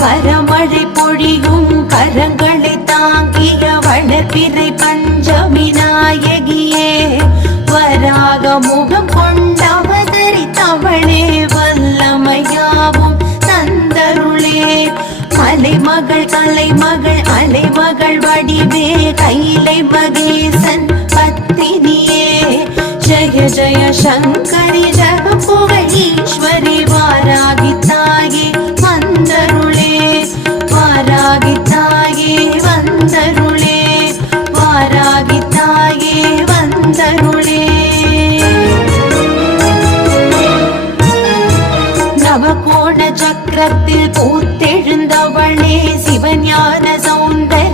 வரமழை பொழியும் கரங்களை தாங்கிய வளர்பிறை பஞ்சமி நாயகியே வராக முகம் கொண்டவதரித்தவளே வல்லமையாவும் தந்தருளே மலைமகள் கலைமகள் அலைமகள் வடிவே கைலை மகேசன் பத்தினியே ஜய ஜய சங்கரி ஜகபுகழ் ஈஸ்வரி வாராகி தாயே வந்தருளே வாராகி தாயே வந்தருளே வாராகி தாயே வந்தருளே நவகோண சக்கரத்தில் பூத்தெழுந்தவளே சிவஞான சௌந்தர்ய